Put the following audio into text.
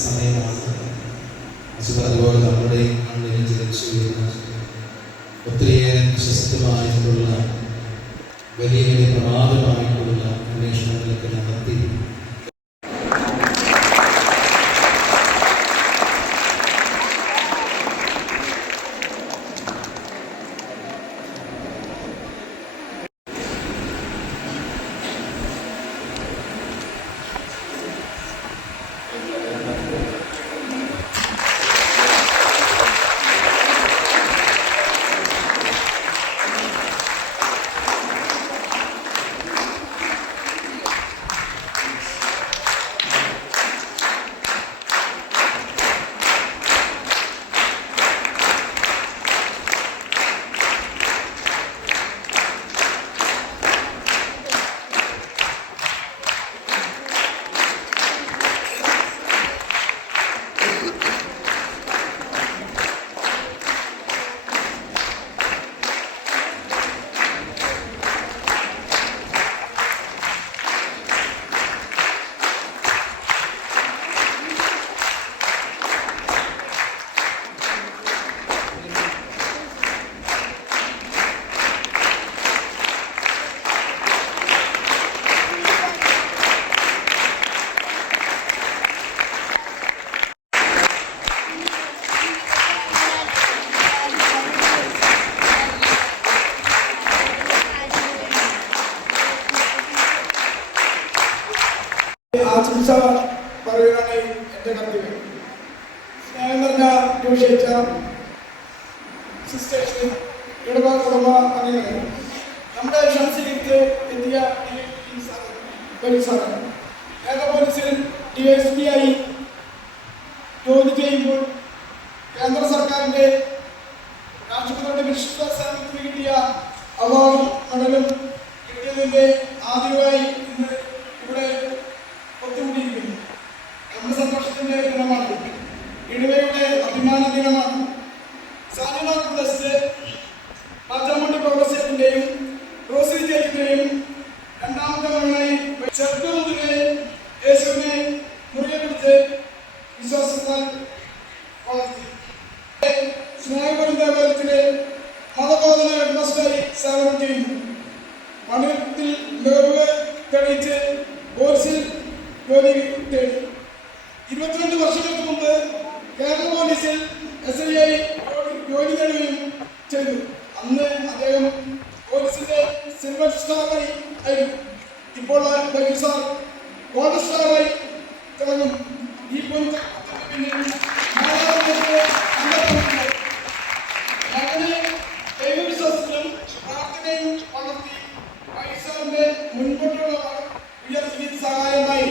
സമയമാണ്. അതുപോലെ നമ്മുടെ മണ്ണിൽ ജനിച്ചു വരുന്ന ഒത്തിരിയേറെ വിശ്വസ്തമായിട്ടുള്ള വലിയ വലിയ പ്രമാദമായിട്ടുള്ള അന്വേഷണങ്ങളൊക്കെ നടത്തി ആശംസ പറയുകയാണ് എന്റെ കർത്തവ്യം സ്നേഹം നിറഞ്ഞ ട്യൂഷേച്ച സിസ്റ്റേഴ്സ് ഇടവ കുടുംബ അംഗങ്ങളെ നമ്മുടെ ഷംസിലേക്ക് എത്തിയ പോലീസാണ് കേരള പോലീസിൽ ഡിവൈഎസ്പി ആയി ജോലി ചെയ്യുമ്പോൾ കേന്ദ്ര സർക്കാരിന്റെ രാഷ്ട്രപതിയുടെ വിശിഷ്ട സേവനത്തിന് കിട്ടിയ അവാർഡും മെഡലും കിട്ടിയതിന്റെ ആദ്യമായി ഇന്ന് ചെറുപ്പം മുതലേ യേശുവിനെ മുറിയെ പിടിച്ച് വിശ്വാസത്താൽ വളർത്തി. സ്നേഹപുരം ദേവാലയത്തിലെ മതബോധന ഹെഡ്മാസ്റ്ററായി സേവനം ചെയ്യുന്നു. പഠനത്തിൽ മികവ് തെളിയിച്ച് കോഴ്സിൽ ജോലി തേടി. ഇരുപത്തിരണ്ട് വർഷങ്ങൾക്ക് മുമ്പ് കേരള പോലീസിൽ എസ് ഐ ആയി ജോലി നേടുകയും ചെയ്തു. അന്ന് അദ്ദേഹം സിൽവർ സ്റ്റാറായി ആയിരുന്നു. ഇപ്പോൾ ബഷീർ സാർ ഗോൾഡ് സ്റ്റാറായി തിളങ്ങും ഈ പൊൻക അങ്ങനെ ദൈവവിശ്വാസത്തിലും പ്രാർത്ഥനയും വളർത്തി ബഷീർ സാറിന്റെ മുൻപോട്ടുള്ള ഉയർത്തി സഹായമായി